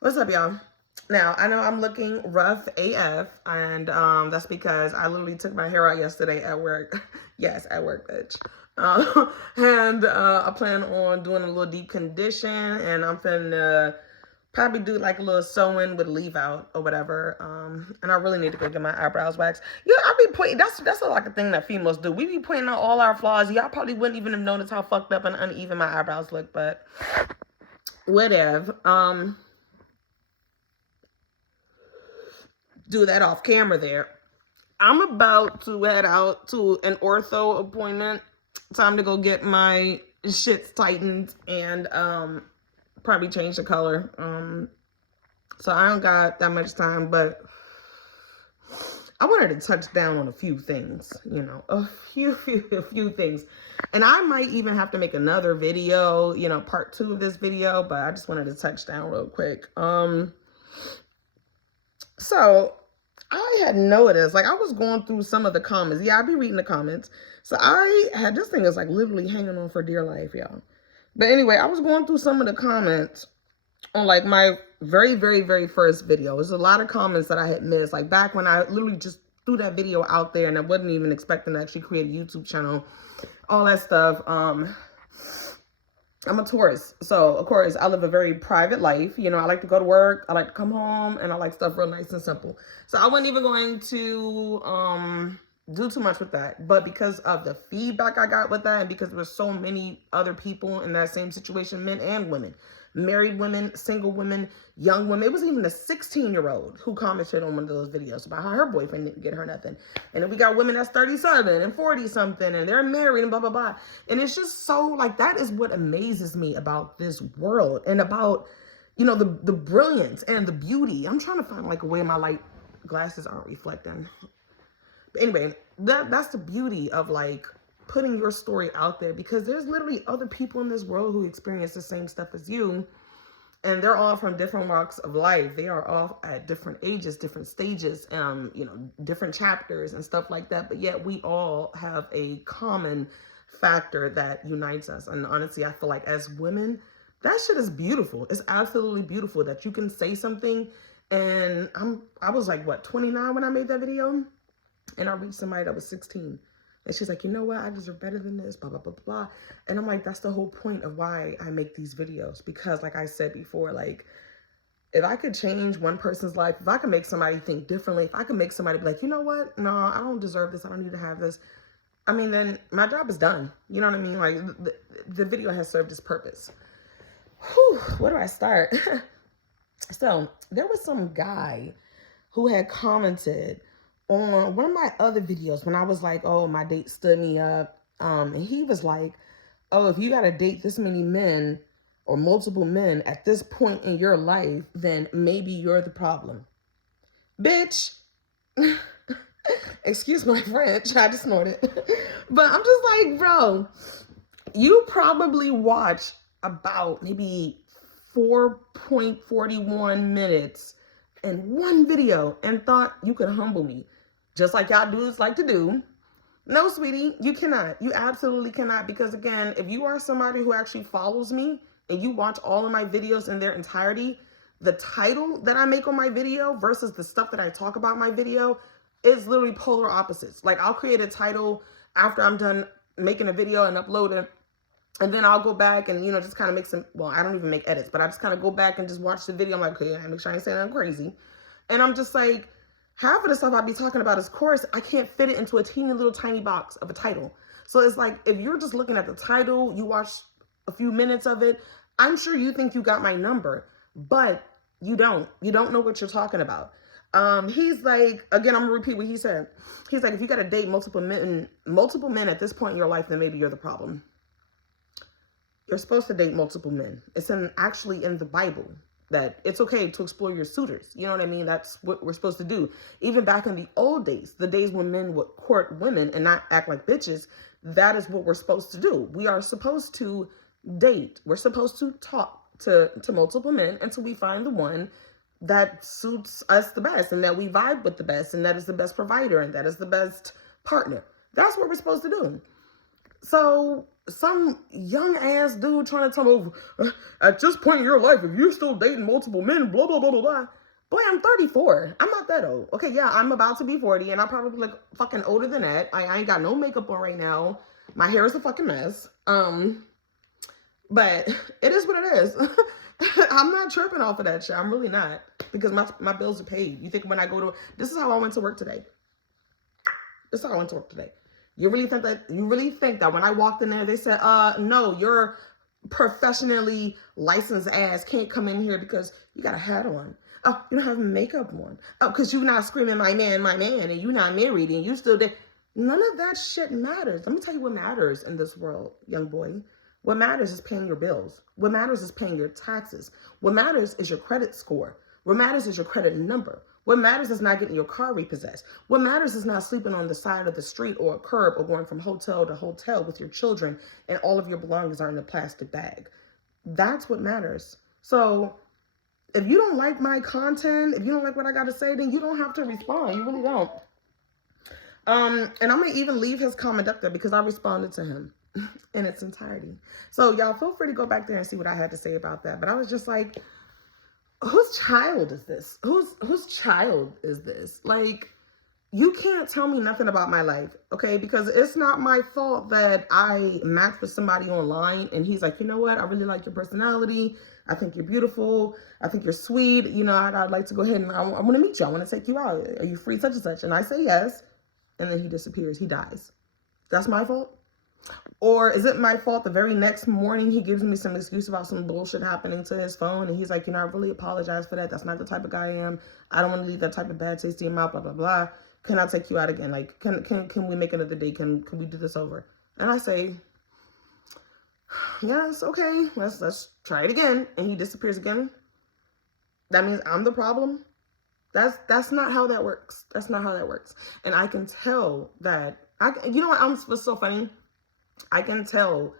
What's up, y'all? Now, I know I'm looking rough AF, and that's because I literally took my hair out yesterday at work. Yes, at work, bitch. And I plan on doing a little deep condition, and I'm finna probably do like a little sew-in with leave out or whatever. And I really need to go get my eyebrows waxed. Yeah, I be pointing. That's like a thing that females do. We be pointing out all our flaws. Y'all probably wouldn't even have noticed how fucked up and uneven my eyebrows look, but whatever. Do that off camera there. I'm about to head out to an ortho appointment. Time to go get my shits tightened and probably change the color. So I don't got that much time, but I wanted to touch down on a few things, a few things. And I might even have to make another video, part 2 of this video, but I just wanted to touch down real quick. So I had noticed, like, I was going through some of the comments. Yeah, I'd be reading the comments. So I had, this thing is like literally hanging on for dear life, y'all. But anyway, I was going through some of the comments on like my very, very, very first video. There's a lot of comments that I had missed. Like back when I literally just threw that video out there and I wasn't even expecting to actually create a YouTube channel, all that stuff. I'm a Taurus, so of course I live a very private life. I like to go to work, I like to come home, and I like stuff real nice and simple. So I wasn't even going to do too much with that. But because of the feedback I got with that, and because there were so many other people in that same situation, men and women, married women, single women, young women. It was even a 16-year-old who commented on one of those videos about how her boyfriend didn't get her nothing. And then we got women that's 37 and 40-something, and they're married and blah, blah, blah. And it's just so, like, that is what amazes me about this world and about, the brilliance and the beauty. I'm trying to find, like, a way my light glasses aren't reflecting. But anyway, that's the beauty of, like, putting your story out there, because there's literally other people in this world who experience the same stuff as you, and they're all from different walks of life. They are all at different ages, different stages, different chapters and stuff like that, but yet we all have a common factor that unites us. And honestly, I feel like as women, that shit is beautiful. It's absolutely beautiful that you can say something. And I was like, what, 29 when I made that video, and I reached somebody that was 16. And she's like, you know what? I deserve better than this, blah, blah, blah, blah. And I'm like, that's the whole point of why I make these videos. Because like I said before, like, if I could change one person's life, if I could make somebody think differently, if I could make somebody be like, you know what? No, I don't deserve this. I don't need to have this. I mean, then my job is done. You know what I mean? Like, the video has served its purpose. Whew, where do I start? So there was some guy who had commented on one of my other videos when I was like, oh, my date stood me up. And he was like, oh, if you got to date this many men or multiple men at this point in your life, then maybe you're the problem. Bitch. Excuse my French. I just snorted. But I'm just like, bro, you probably watch about maybe 4.41 minutes in one video and thought you could humble me. Just like y'all dudes like to do. No, sweetie, you cannot. You absolutely cannot. Because again, if you are somebody who actually follows me and you watch all of my videos in their entirety, the title that I make on my video versus the stuff that I talk about in my video is literally polar opposites. Like, I'll create a title after I'm done making a video and upload it. And then I'll go back and, just kind of make some, well, I don't even make edits, but I just kind of go back and just watch the video. I'm like, okay, I make sure I ain't saying nothing crazy. And I'm just like, half of the stuff I'll be talking about is course, I can't fit it into a teeny little tiny box of a title. So it's like, if you're just looking at the title, you watch a few minutes of it, I'm sure you think you got my number, but you don't. You don't know what you're talking about. He's like, again, I'm gonna repeat what he said. He's like, if you got to date multiple men at this point in your life, then maybe you're the problem. You're supposed to date multiple men. It's actually in the Bible that it's okay to explore your suitors. You know what I mean? That's what we're supposed to do. Even back in the old days, the days when men would court women and not act like bitches, that is what we're supposed to do. We are supposed to date. We're supposed to talk to multiple men until we find the one that suits us the best and that we vibe with the best and that is the best provider and that is the best partner. That's what we're supposed to do. So some young ass dude trying to tell me, at this point in your life, if you're still dating multiple men, blah, blah, blah, blah, blah. Boy, I'm 34. I'm not that old. Okay, yeah, I'm about to be 40, and I probably look fucking older than that. I ain't got no makeup on right now. My hair is a fucking mess. But it is what it is. I'm not tripping off of that shit. I'm really not. Because my bills are paid. You think when I go to... This is how I went to work today. This is how I went to work today. You really think that when I walked in there, they said, no, your professionally licensed ass can't come in here because you got a hat on. Oh, you don't have makeup on. Oh, because you're not screaming, my man, and you're not married, and you still there. None of that shit matters. Let me tell you what matters in this world, young boy. What matters is paying your bills. What matters is paying your taxes. What matters is your credit score. What matters is your credit number. What matters is not getting your car repossessed. What matters is not sleeping on the side of the street or a curb or going from hotel to hotel with your children and all of your belongings are in a plastic bag. That's what matters. So if you don't like my content, if you don't like what I got to say, then you don't have to respond. You really don't. And I'm going to even leave his comment up there because I responded to him in its entirety. So y'all feel free to go back there and see what I had to say about that. But I was just like, whose child is this? Whose child is this? Like, you can't tell me nothing about my life, okay? Because it's not my fault that I matched with somebody online and he's like, you know what? I really like your personality. I think you're beautiful. I think you're sweet. You know, I'd like to go ahead and I want to meet you. I want to take you out. Are you free such and such? And I say yes. And then he disappears. He dies. That's my fault? Or is it my fault the very next morning he gives me some excuse about some bullshit happening to his phone and he's like, you know, I really apologize for that. That's not the type of guy I am. I don't want to leave that type of bad taste in your mouth, blah, blah, blah. Can I take you out again? Like, can we make another date? Can we do this over? And I say, yes, okay, let's try it again. And he disappears again. That means I'm the problem. That's not how that works. That's not how that works. And I can tell that, you know what's so funny? I can tell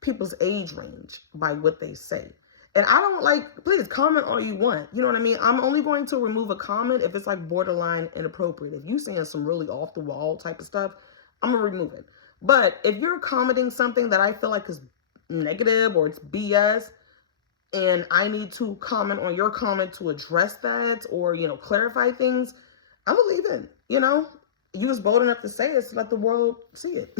people's age range by what they say. And I don't like, please comment all you want. You know what I mean? I'm only going to remove a comment if it's like borderline inappropriate. If you saying some really off the wall type of stuff, I'm going to remove it. But if you're commenting something that I feel like is negative or it's BS, and I need to comment on your comment to address that or, you know, clarify things, I'm going to leave it, you know? You was bold enough to say it to let the world see it.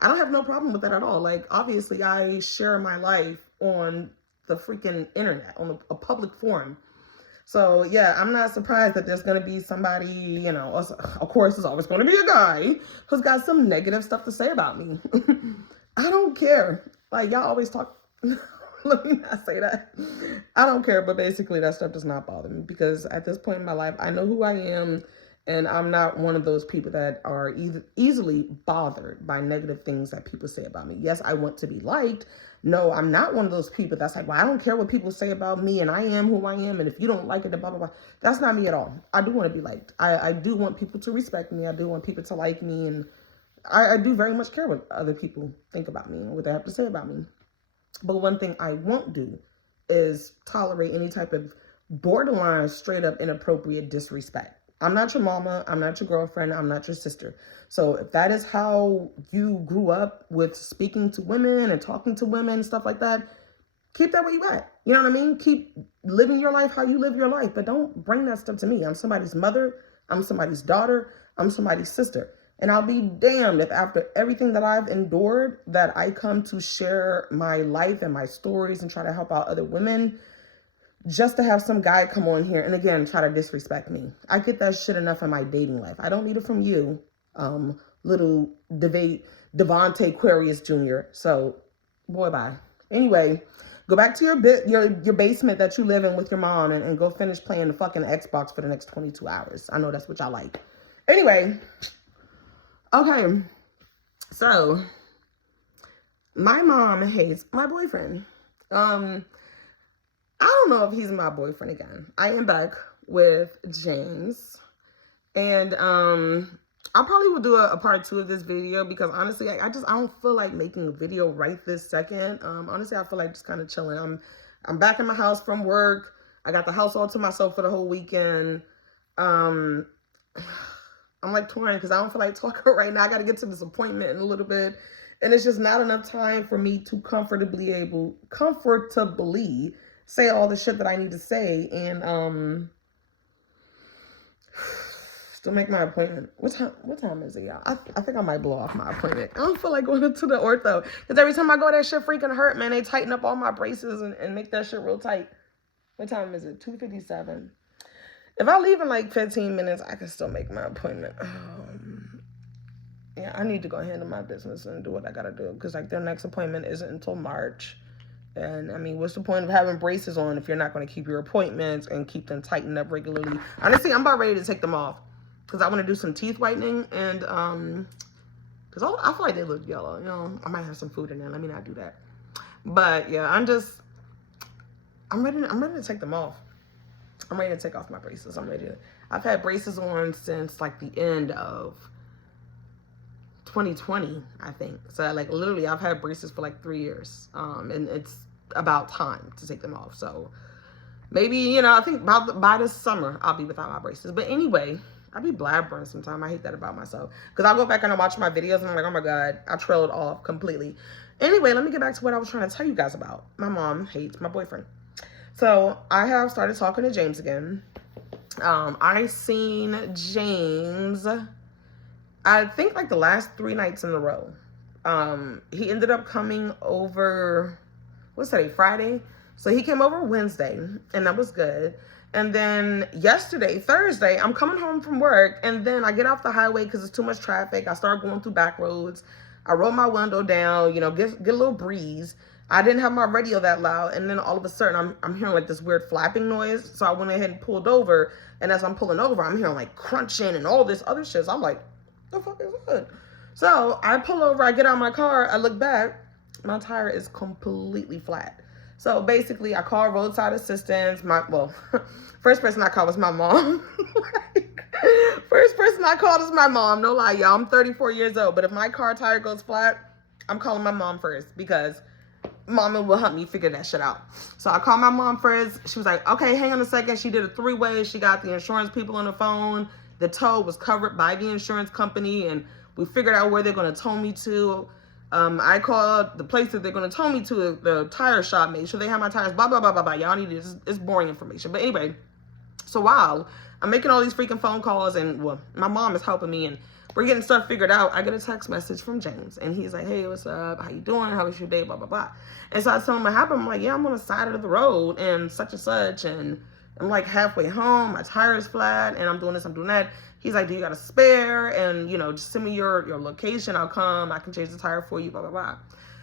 I don't have no problem with that at all. Like, obviously, I share my life on the freaking internet, on a public forum. So, yeah, I'm not surprised that there's going to be somebody, you know, of course, there's always going to be a guy who's got some negative stuff to say about me. I don't care. Like, y'all always talk. Let me not say that. I don't care, but basically that stuff does not bother me because at this point in my life, I know who I am. And I'm not one of those people that are easily bothered by negative things that people say about me. Yes, I want to be liked. No, I'm not one of those people that's like, well, I don't care what people say about me and I am who I am. And if you don't like it, blah, blah, blah. That's not me at all. I do want to be liked. I do want people to respect me. I do want people to like me. And I do very much care what other people think about me and what they have to say about me. But one thing I won't do is tolerate any type of borderline, straight up inappropriate disrespect. I'm not your mama. I'm not your girlfriend. I'm not your sister. So if that is how you grew up with speaking to women and talking to women, stuff like that, keep that where you at. You know what I mean? Keep living your life how you live your life. But don't bring that stuff to me. I'm somebody's mother. I'm somebody's daughter. I'm somebody's sister. And I'll be damned if after everything that I've endured that I come to share my life and my stories and try to help out other women just to have some guy come on here and again try to disrespect me. I get that shit enough in my dating life. I don't need it from you, little Devontae Aquarius Jr. So, boy, bye. Anyway, go back to your basement that you live in with your mom and go finish playing the fucking Xbox for the next 22 hours. I know that's what y'all like. Anyway, okay, so my mom hates my boyfriend. I don't know if he's my boyfriend again. I am back with James. And I probably will do a part 2 of this video because honestly, I don't feel like making a video right this second. Honestly, I feel like just kind of chilling. I'm back in my house from work. I got the house all to myself for the whole weekend. I'm like torn because I don't feel like talking right now. I got to get to this appointment in a little bit. And it's just not enough time for me to comfortably say all the shit that I need to say and still make my appointment. What time is it, y'all? I think I might blow off my appointment. I don't feel like going to the ortho. Because every time I go, that shit freaking hurt, man. They tighten up all my braces and make that shit real tight. What time is it? 2:57. If I leave in like 15 minutes, I can still make my appointment. Yeah, I need to go handle my business and do what I gotta do. Because like their next appointment isn't until March. And I mean, what's the point of having braces on if you're not going to keep your appointments and keep them tightened up regularly? Honestly, I'm about ready to take them off because I want to do some teeth whitening and because I feel like they look yellow. You know, I might have some food in there. Let me not do that. But yeah, I'm ready to take them off. I'm ready to take off my braces. I've had braces on since like the end of 2020, I think. So like literally I've had braces for like 3 years. And it's about time to take them off. So maybe, you know, I think by this summer I'll be without my braces. But anyway, I be blabbering sometimes. I hate that about myself. Because I'll go back and I'll watch my videos and I'm like, oh my God, I trailed off completely. Anyway, let me get back to what I was trying to tell you guys about. My mom hates my boyfriend. So I have started talking to James again. I seen James, I think like the last 3 nights in a row. He ended up coming over, what's today, Friday? So he came over Wednesday, and that was good. And then yesterday, Thursday, I'm coming home from work, and then I get off the highway because it's too much traffic. I start going through back roads. I roll my window down, you know, get a little breeze. I didn't have my radio that loud, and then all of a sudden, I'm hearing like this weird flapping noise. So I went ahead and pulled over, and as I'm pulling over, I'm hearing like crunching and all this other shit. So I'm like, the fuck is that? So I pull over, I get out of my car, I look back, my tire is completely flat. So basically I called roadside assistance. First person I called was my mom. First person I called is my mom. No lie, y'all. I'm 34 years old, but if my car tire goes flat, I'm calling my mom first because mama will help me figure that shit out. So I called my mom first. She was like, okay, hang on a second. She did a 3-way. She got the insurance people on the phone. The tow was covered by the insurance company, and we figured out where they're going to tow me to. I called the place that they're going to tow me to, the tire shop, made sure they have my tires, blah, blah, blah, blah, blah. Y'all need this. It's boring information. But anyway, so while I'm making all these freaking phone calls, and well, my mom is helping me, and we're getting stuff figured out, I get a text message from James, and he's like, hey, what's up? How you doing? How was your day? Blah, blah, blah. And so I tell him what happened. I'm like, yeah, I'm on the side of the road, and such, and I'm like halfway home, my tire is flat, and I'm doing this, I'm doing that. He's like, do you got a spare? And, you know, just send me your location. I'll come. I can change the tire for you, blah, blah, blah.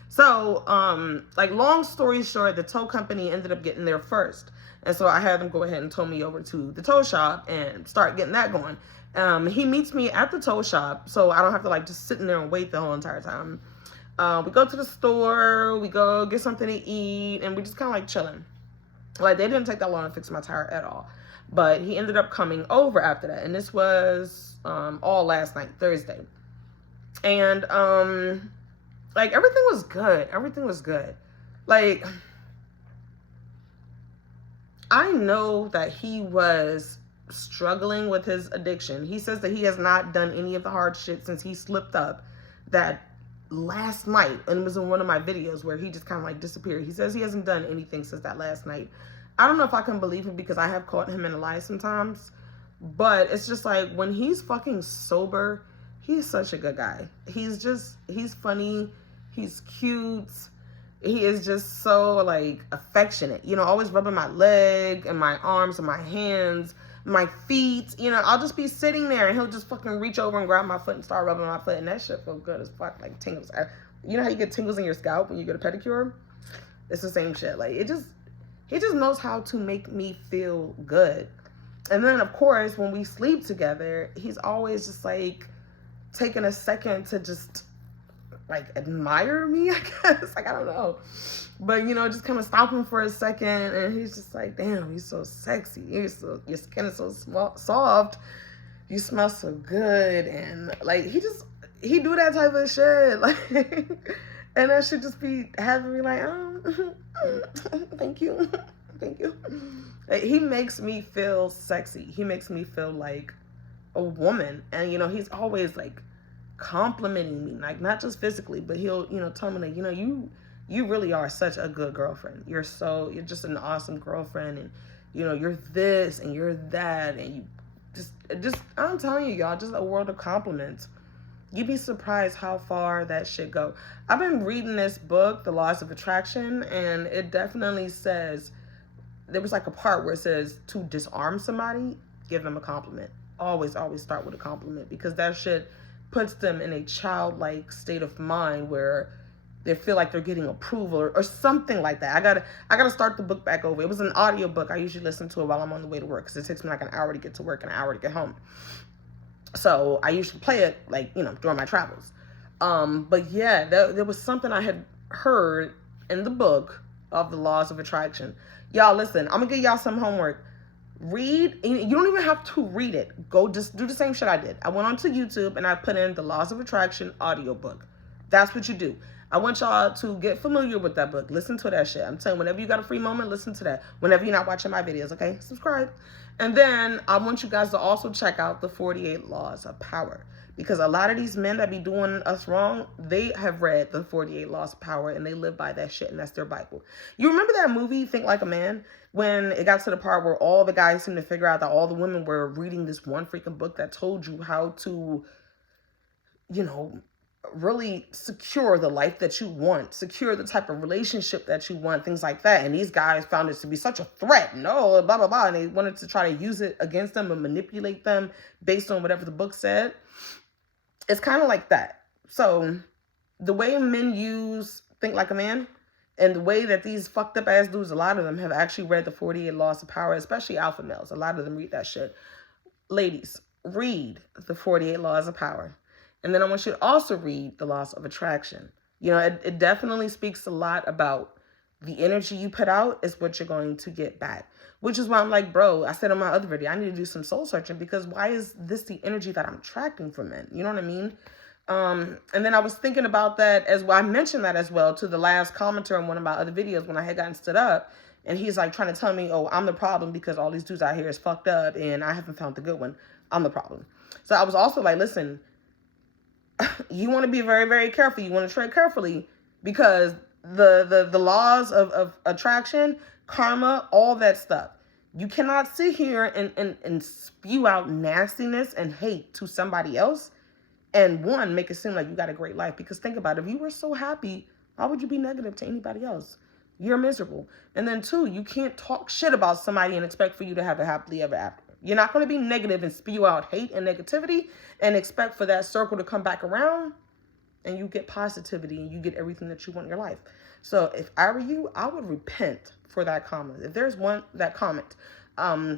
So, like, long story short, the tow company ended up getting there first. And so I had them go ahead and tow me over to the tow shop and start getting that going. He meets me at the tow shop, so I don't have to, like, just sit in there and wait the whole entire time. We go to the store, we go get something to eat, and we just kind of, like, chilling. Like, they didn't take that long to fix my tire at all. But he ended up coming over after that. And this was all last night, Thursday. And, like, everything was good. Everything was good. Like, I know that he was struggling with his addiction. He says that he has not done any of the hard shit since he slipped up that last night. And it was in one of my videos where he just kind of, like, disappeared. He says he hasn't done anything since that last night. I don't know if I can believe him because I have caught him in a lie sometimes. But it's just like when he's fucking sober, he's such a good guy. He's funny. He's cute. He is just so like affectionate. You know, always rubbing my leg and my arms and my hands, my feet. You know, I'll just be sitting there and he'll just fucking reach over and grab my foot and start rubbing my foot. And that shit feels good as fuck. Like tingles. You know how you get tingles in your scalp when you get a pedicure? It's the same shit. Like he just knows how to make me feel good. And then, of course, when we sleep together, he's always just, like, taking a second to just, like, admire me, I guess. Like, I don't know. But, you know, just kind of stop him for a second, and he's just like, damn, you're so sexy. Your skin is so soft. You smell so good. And, like, he do that type of shit. Like, and that should just be having me like, oh, thank you. Thank you. Like, he makes me feel sexy. He makes me feel like a woman. And, you know, he's always like complimenting me, like not just physically, but he'll, tell me like, you really are such a good girlfriend. You're just an awesome girlfriend, and you're this and you're that, and you just I'm telling you, y'all, just a world of compliments. You'd be surprised how far that shit go. I've been reading this book, The Laws of Attraction, and it definitely says, there was like a part where it says to disarm somebody, give them a compliment. Always start with a compliment, because that shit puts them in a childlike state of mind where they feel like they're getting approval or something like that. I gotta start the book back over. It was an audio book. I usually listen to it while I'm on the way to work, because it takes me like an hour to get to work and an hour to get home. So I usually play it like, during my travels. But yeah, there was something I had heard in the book of The Laws of Attraction. Y'all, listen, I'm gonna give y'all some homework. Read, you don't even have to read it. Go just do the same shit I did. I went onto YouTube and I put in The Laws of Attraction audiobook. That's what you do. I want y'all to get familiar with that book. Listen to that shit. I'm telling you, whenever you got a free moment, listen to that. Whenever you're not watching my videos, okay? Subscribe. And then I want you guys to also check out the 48 Laws of Power. Because a lot of these men that be doing us wrong, they have read the 48 Laws of Power and they live by that shit, and that's their Bible. You remember that movie, Think Like a Man? When it got to the part where all the guys seemed to figure out that all the women were reading this one freaking book that told you how to, really secure the life that you want, secure the type of relationship that you want, things like that. And these guys found it to be such a threat, blah, blah, blah. And they wanted to try to use it against them and manipulate them based on whatever the book said. It's kind of like that. So the way men use Think Like a Man, and the way that these fucked up ass dudes, a lot of them have actually read the 48 Laws of Power, especially alpha males. A lot of them read that shit. Ladies, read the 48 Laws of Power. And then I want you to also read The Laws of Attraction. It definitely speaks a lot about the energy you put out is what you're going to get back. Which is why I'm like, bro, I said on my other video, I need to do some soul searching, because why is this the energy that I'm attracting from men? You know what I mean? And then I was thinking about that as well. I mentioned that as well to the last commenter in one of my other videos when I had gotten stood up. And he's like trying to tell me, oh, I'm the problem because all these dudes out here is fucked up and I haven't found the good one. I'm the problem. So I was also like, listen, you want to be very, very careful. You want to tread carefully, because the laws of attraction, karma, all that stuff. You cannot sit here and spew out nastiness and hate to somebody else and make it seem like you got a great life. Because think about it. If you were so happy, why would you be negative to anybody else? You're miserable. And then 2, you can't talk shit about somebody and expect for you to have a happily ever after. You're not going to be negative and spew out hate and negativity and expect for that circle to come back around and you get positivity and you get everything that you want in your life. So if I were you, I would repent for that comment. If there's that comment,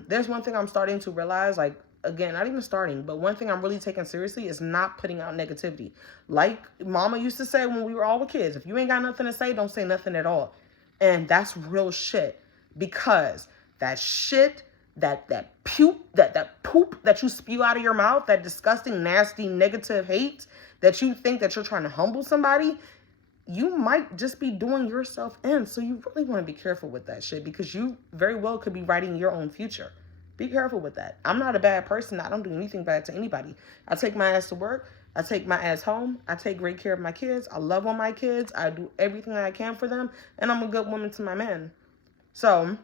there's one thing I'm starting to realize, like, again, not even starting, but one thing I'm really taking seriously is not putting out negativity. Like mama used to say when we were all kids, if you ain't got nothing to say, don't say nothing at all. And that's real shit, because that shit, that poop that you spew out of your mouth, that disgusting, nasty, negative hate that you think that you're trying to humble somebody, you might just be doing yourself in. So you really want to be careful with that shit, because you very well could be writing your own future. Be careful with that. I'm not a bad person. I don't do anything bad to anybody. I take my ass to work. I take my ass home. I take great care of my kids. I love on my kids. I do everything that I can for them. And I'm a good woman to my man. So,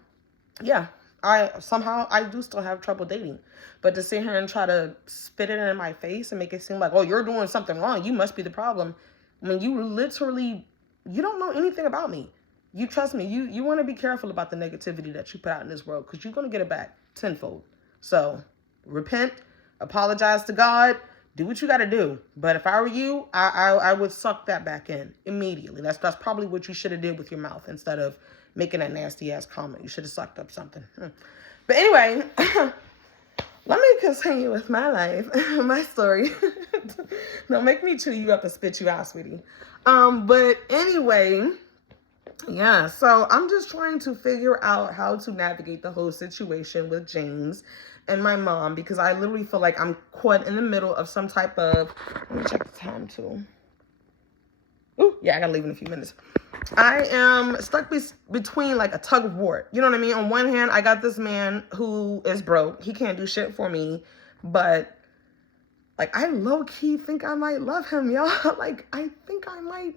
yeah. I do still have trouble dating. But to sit here and try to spit it in my face and make it seem like, oh, you're doing something wrong, you must be the problem, when you don't know anything about me. You trust me. You want to be careful about the negativity that you put out in this world, because you're going to get it back tenfold. So repent, apologize to God, do what you got to do. But if I were you, I would suck that back in immediately. That's probably what you should have did with your mouth instead of making that nasty ass comment. You should have sucked up something. But anyway, let me continue with my life, my story. Don't make me chew you up and spit you out, sweetie. But anyway, yeah, so I'm just trying to figure out how to navigate the whole situation with James and my mom, because I literally feel like I'm caught in the middle of some type of, let me check the time too. Ooh, yeah, I gotta leave in a few minutes. I am stuck between like a tug of war. You know what I mean? On one hand, I got this man who is broke. He can't do shit for me, but Like, I low-key think I might love him, y'all. Like, I think I might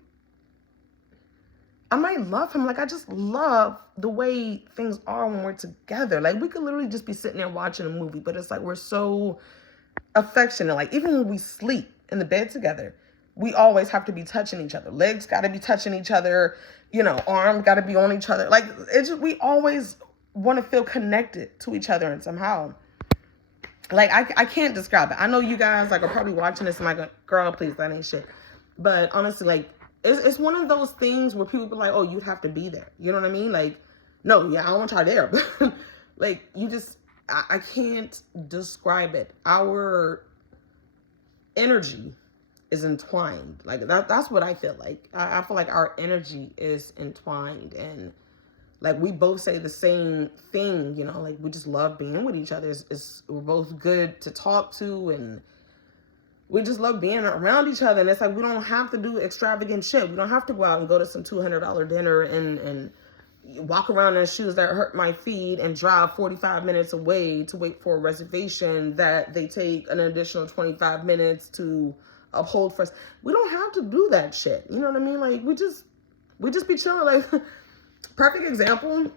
love him. Like, I just love the way things are when we're together. Like, we could literally just be sitting there watching a movie, but it's like we're so affectionate. Like, even when we sleep in the bed together, we always have to be touching each other. Legs got to be touching each other. You know, arms got to be on each other. Like, it's just, we always want to feel connected to each other, and somehow, like, I can't describe it. I know you guys, like, are probably watching this and like, girl, please, that ain't shit. But honestly, like, it's one of those things where people be like, oh, you'd have to be there. You know what I mean? Like, no, yeah, I don't want y'all there. But, like, you just, I can't describe it. Our energy is entwined. Like, that's what I feel like. I feel like our energy is entwined, and like, we both say the same thing, you know, like, we just love being with each other. We're both good to talk to, and we just love being around each other. And it's like, we don't have to do extravagant shit. We don't have to go out and go to some $200 dinner and walk around in shoes that hurt my feet and drive 45 minutes away to wait for a reservation that they take an additional 25 minutes to uphold for us. We don't have to do that shit. You know what I mean? Like, we just be chilling. Like, perfect example,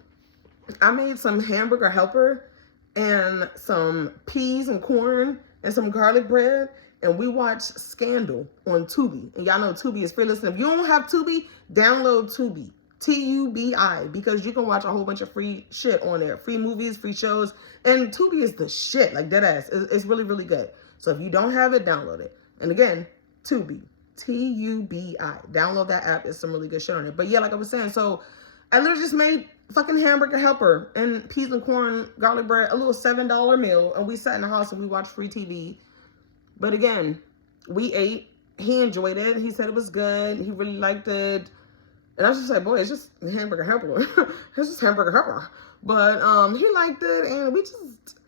I made some hamburger helper and some peas and corn and some garlic bread, and we watched Scandal on Tubi. And y'all know Tubi is free. Listen, if you don't have Tubi, download Tubi. Tubi, because you can watch a whole bunch of free shit on there. Free movies, free shows. And Tubi is the shit, like, dead ass. It's really, really good. So if you don't have it, download it. And again, Tubi. Tubi. Download that app. It's some really good shit on it. But yeah, like I was saying, so I literally just made fucking hamburger helper and peas and corn, garlic bread, a little $7 meal. And we sat in the house and we watched free TV. But again, we ate. He enjoyed it. He said it was good. He really liked it. And I was just like, boy, it's just hamburger helper. It's just hamburger helper. But he liked it, and we just,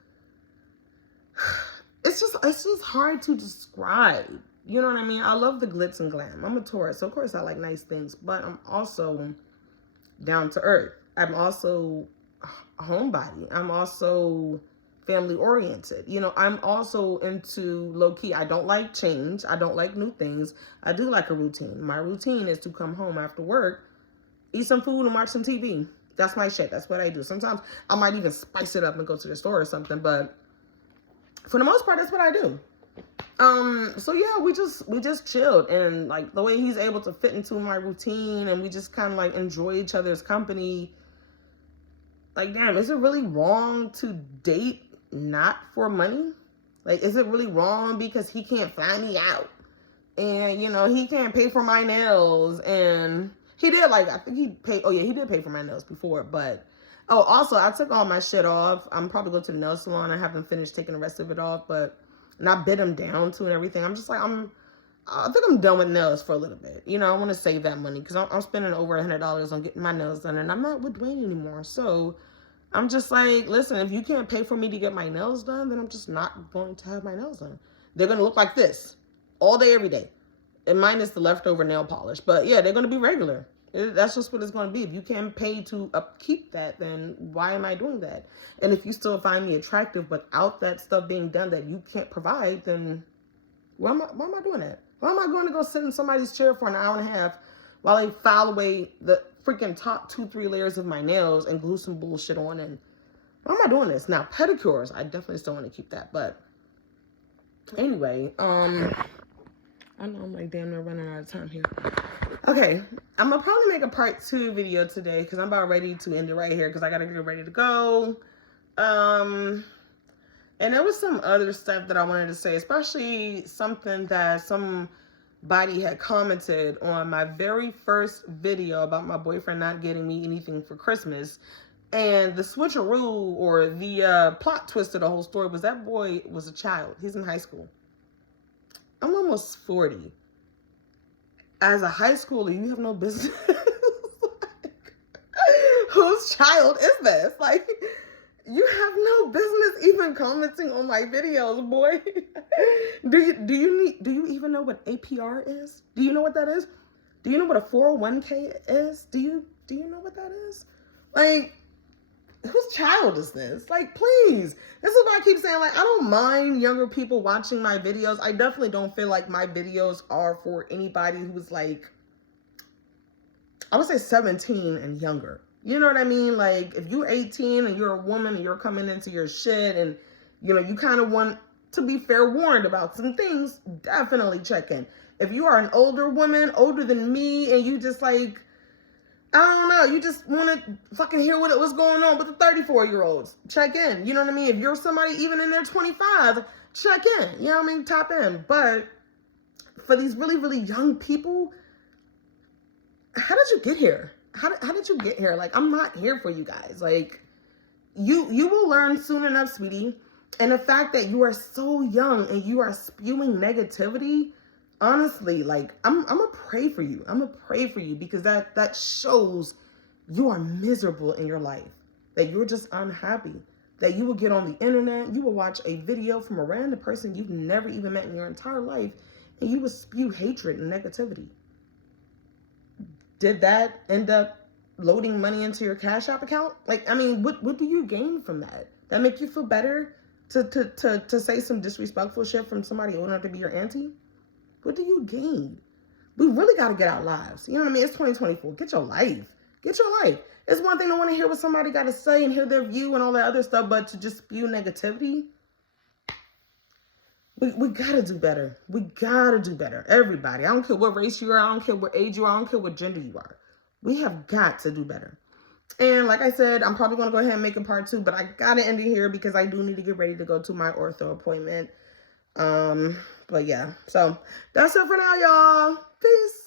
it's just hard to describe. You know what I mean? I love the glitz and glam. I'm a Taurus, so of course I like nice things, but I'm also down to earth. I'm also a homebody. I'm also family oriented. You know, I'm also into low key. I don't like change. I don't like new things. I do like a routine. My routine is to come home after work, eat some food, and watch some TV. That's my shit. That's what I do. Sometimes I might even spice it up and go to the store or something, but for the most part, that's what I do. So yeah, we just chilled, and like the way he's able to fit into my routine, and we just kind of like enjoy each other's company. Like, damn, is it really wrong to date not for money? Like, is it really wrong because he can't fly me out, and, you know, he can't pay for my nails? And he did, like, I think he paid, oh yeah, he did pay for my nails before. But oh, also, I took all my shit off. I'm probably going to the nail salon. I haven't finished taking the rest of it off, but, and I bit him down to and everything. I'm just like, I think I'm done with nails for a little bit. You know, I want to save that money because I'm spending over $100 on getting my nails done, and I'm not with Dwayne anymore. So I'm just like, listen, if you can't pay for me to get my nails done, then I'm just not going to have my nails done. They're going to look like this all day, every day. And minus the leftover nail polish. But yeah, they're going to be regular. That's just what it's going to be. If you can't pay to upkeep that, then why am I doing that? And if you still find me attractive without that stuff being done that you can't provide, then why am I doing that? Why am I going to go sit in somebody's chair for an hour and a half while they file away the freaking top 2-3 layers of my nails and glue some bullshit on? And why am I doing this? Now, pedicures, I definitely still want to keep that. But anyway, I know I'm like damn near running out of time here. Okay, I'm gonna probably make a part 2 video today because I'm about ready to end it right here because I gotta get ready to go. And there was some other stuff that I wanted to say, especially something that somebody had commented on my very first video about my boyfriend not getting me anything for Christmas. And the switcheroo, or the plot twist of the whole story, was that boy was a child. He's in high school. I'm almost 40. As a high schooler, you have no business. Like, whose child is this? Like, you have no business even commenting on my videos, boy. Do you even know what APR is? Do you know what that is? Do you know what a 401k is? Do you know what that is? Like, whose child is this? Like, please. This is why I keep saying, like, I don't mind younger people watching my videos. I definitely don't feel like my videos are for anybody who's like, I would say 17 and younger. You know what I mean? Like, if you're 18 and you're a woman and you're coming into your shit and, you know, you kind of want to be fair warned about some things, definitely check in. If you are an older woman, older than me, and you just like, I don't know, you just want to fucking hear what's going on with the 34-year-olds, check in. You know what I mean? If you're somebody even in their 25, check in. You know what I mean? Tap in. But for these really, really young people, how did you get here? How did you get here? Like, I'm not here for you guys. Like, you will learn soon enough, sweetie. And the fact that you are so young and you are spewing negativity, honestly, like, I'm gonna pray for you. I'm gonna pray for you because that shows you are miserable in your life, that you're just unhappy, that you will get on the internet, you will watch a video from a random person you've never even met in your entire life, and you will spew hatred and negativity. Did that end up loading money into your Cash App account? Like, I mean, what do you gain from that? That make you feel better to say some disrespectful shit from somebody old enough to be your auntie? What do you gain? We really got to get our lives. You know what I mean? It's 2024. Get your life. Get your life. It's one thing to want to hear what somebody got to say and hear their view and all that other stuff, but to just spew negativity, we got to do better. We got to do better. Everybody. I don't care what race you are. I don't care what age you are. I don't care what gender you are. We have got to do better. And like I said, I'm probably going to go ahead and make a part 2, but I got to end it here because I do need to get ready to go to my ortho appointment. But yeah, so that's it for now, y'all. Peace.